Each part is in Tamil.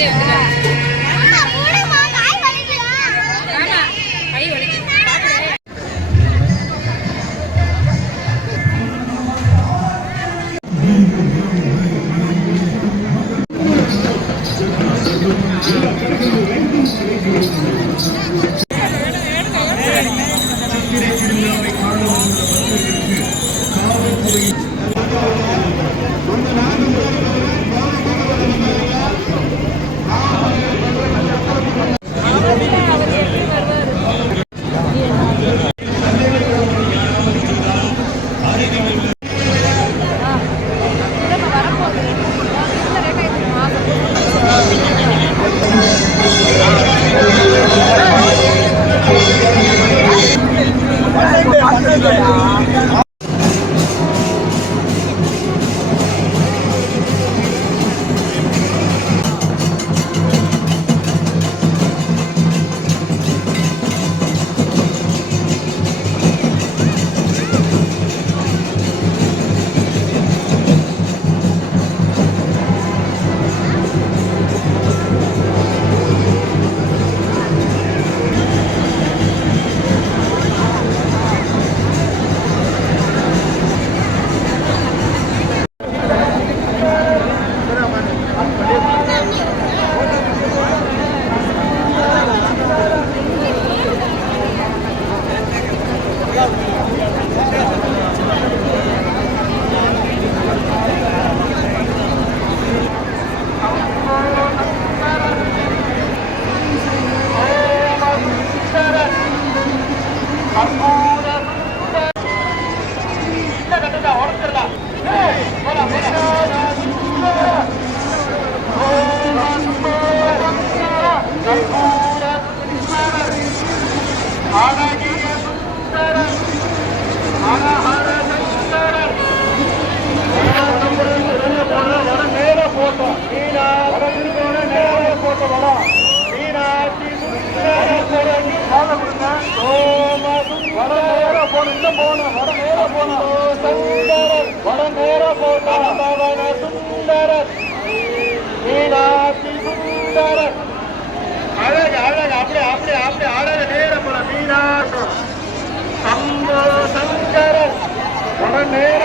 Gracias. போட்டோம் மீனாட்சி சுந்தர சரணி காலை கொடுங்க ஓ அழகு அழகு அப்படியே அப்படியே அப்படியே அழகு நேர போல மீனாட்சி. சம்போ சங்கரர் உடன் நேர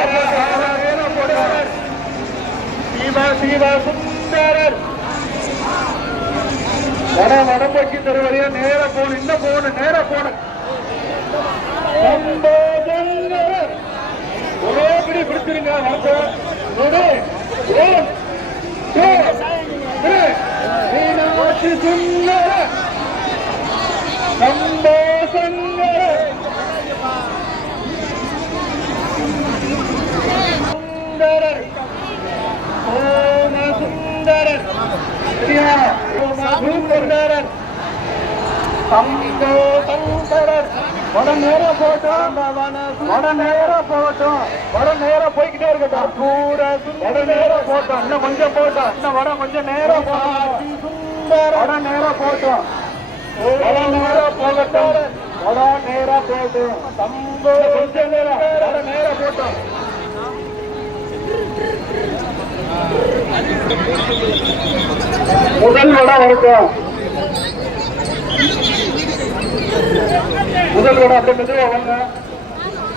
நேர போடுவார் சிவ சீவா சுந்தரர் வட வடம்பைக்கு தருவதையா நேர போன இன்னும் போன நேர போன சம்போ சங்கரர் ஒரே பிடி மீனாட்சி சுந்தரர் ஓம சுந்தரர் ஓம சுந்தரர் சங்கரர் வட நேரம் போட்டோம் வட நேரம் போட்டோம் வட நேரம் போய்கிட்டே இருக்கட்டும் கூட வட நேரம் போட்டோம் இன்னும் கொஞ்சம் போட்டோம் இன்னும் வட கொஞ்சம் நேரம் போட்டோம் வட நேரம் போட்டோம் வட நேரம் போகட்டும். வட நேரம் கொஞ்சம் நேரம் வட நேரம் போட்டோம் முதல் வட வரட்டும். முதல் வட அப்படியே மெதுவா வாங்க.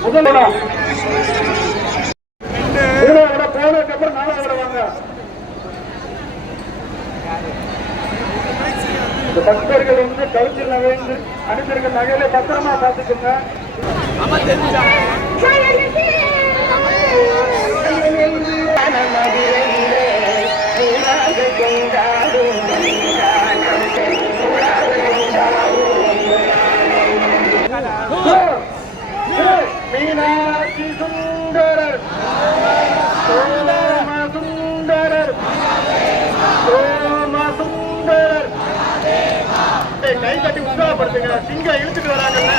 முதல் வட மூணாவது வட போனதுக்கு அப்புறம் நாலாவது வாங்க. இந்த பக்தர்கள் வந்து கவிஞர் நகைந்து அணிந்திருக்க நகையில பத்திரமா பார்த்துக்கோங்க. மீனாட்சி சோம சுந்தரர் கை தட்டி உற்சாகப்படுத்துங்க. சிங்க இழுத்துட்டு வராங்கல்ல.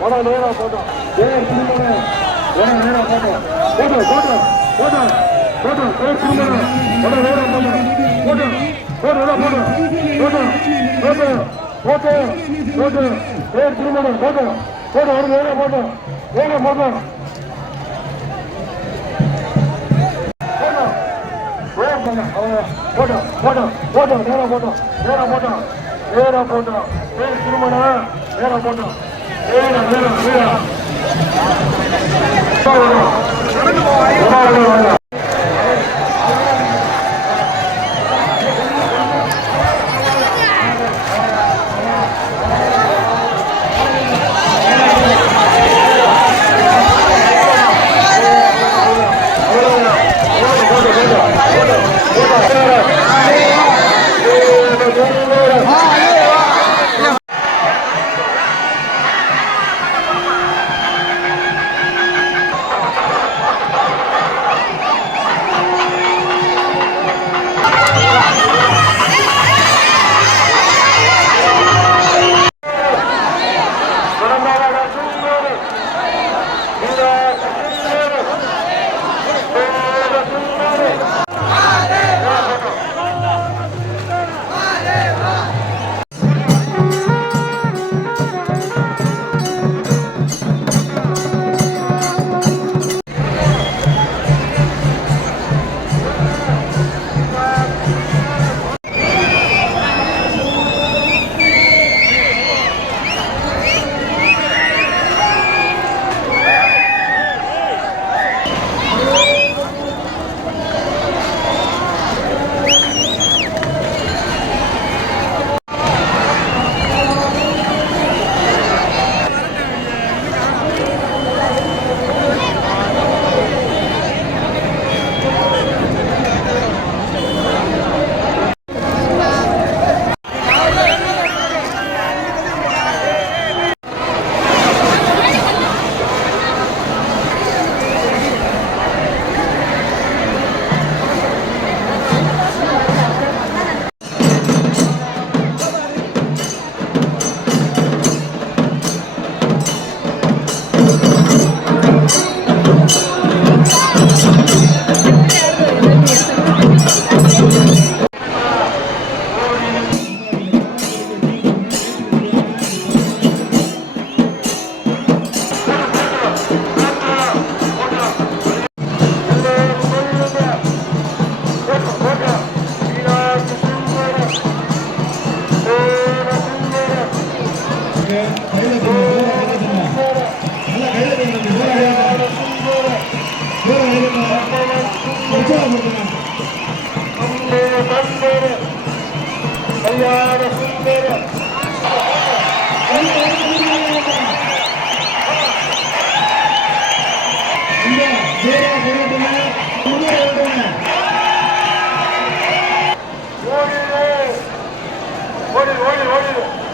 போட்டோம் போட்டோம் போட்டோம் நேரம் போட்டோம் நேரம் போட்டோம் நேரம் போட்டோம் போட்டோம் போட்டோம் நேரம் போட்டோம் நேரம் நேரம் நேரம் கல்யாண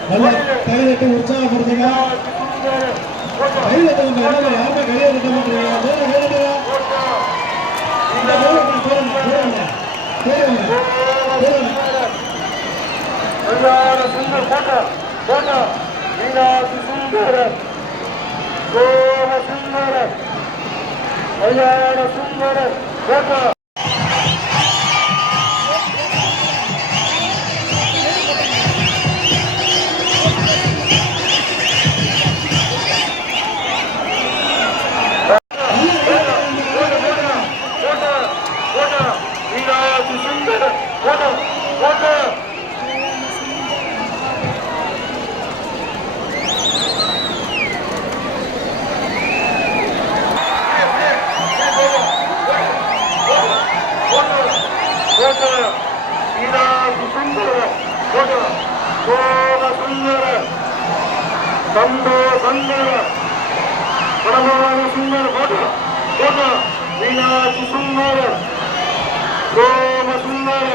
நல்லா கைதட்டி உற்சாகப்படுத்துங்க. கையில யாருமே கையை தட்ட மாட்டீங்க வேற வேற இந்த சந்தோ சுந்தர பரமான சுந்தர போட்டோ போட்டோ மீனாட்சி சுந்தர சோம சுந்தர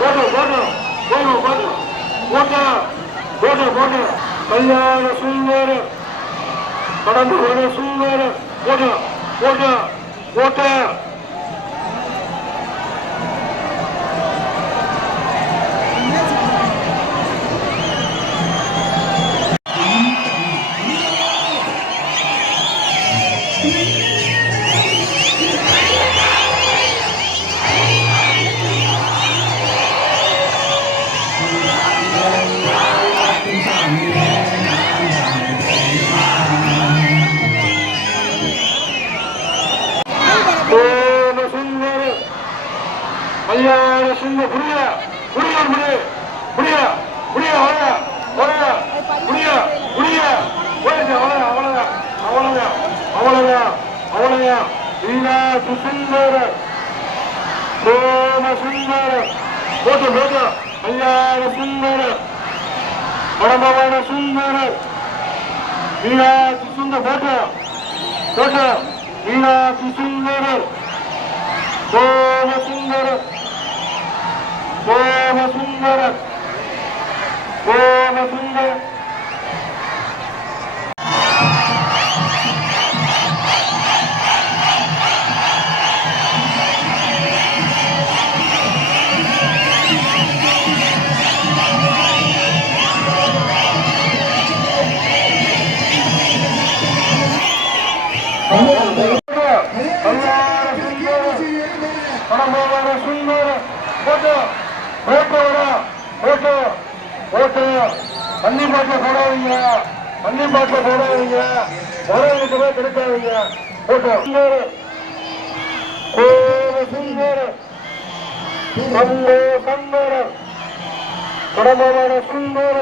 போட்டோ போட்டோ போட்டோ போட்டோ போட்டோ போட்டு போட்டு கல்யாண சுந்தர கடந்து வர சுந்தர போட்டு போட்டு बड़ बाब सुंद सुंदर बिना सुंदर सुंदर सुंदर सुंदर போட்டு சுந்தர கோர சுந்தர சம்போ சுந்தர பரமவன சுந்தர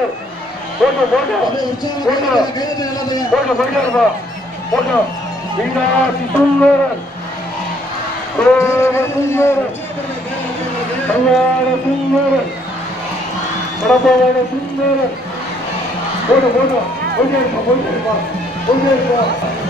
போட்டு போட்டு போட்டு போட்டு போயிட்டே இருப்பா போட்டு மீனாட்சி சுந்தரன் கோர சுந்தரன் கல்யாண சுந்தரன் பரபவன சுந்தரன் போடு போடு போயிட்டே இருப்பா போயிட்டே இருப்பா போயிட்டே இருப்பா போட்டு போட்டு போட்டு மீனாட்சி சுந்தரன் கைவிரலையும் காயாக வைத்துக் கொண்டு கேட்டுக்கொள்ளப்படுகிறார்கள்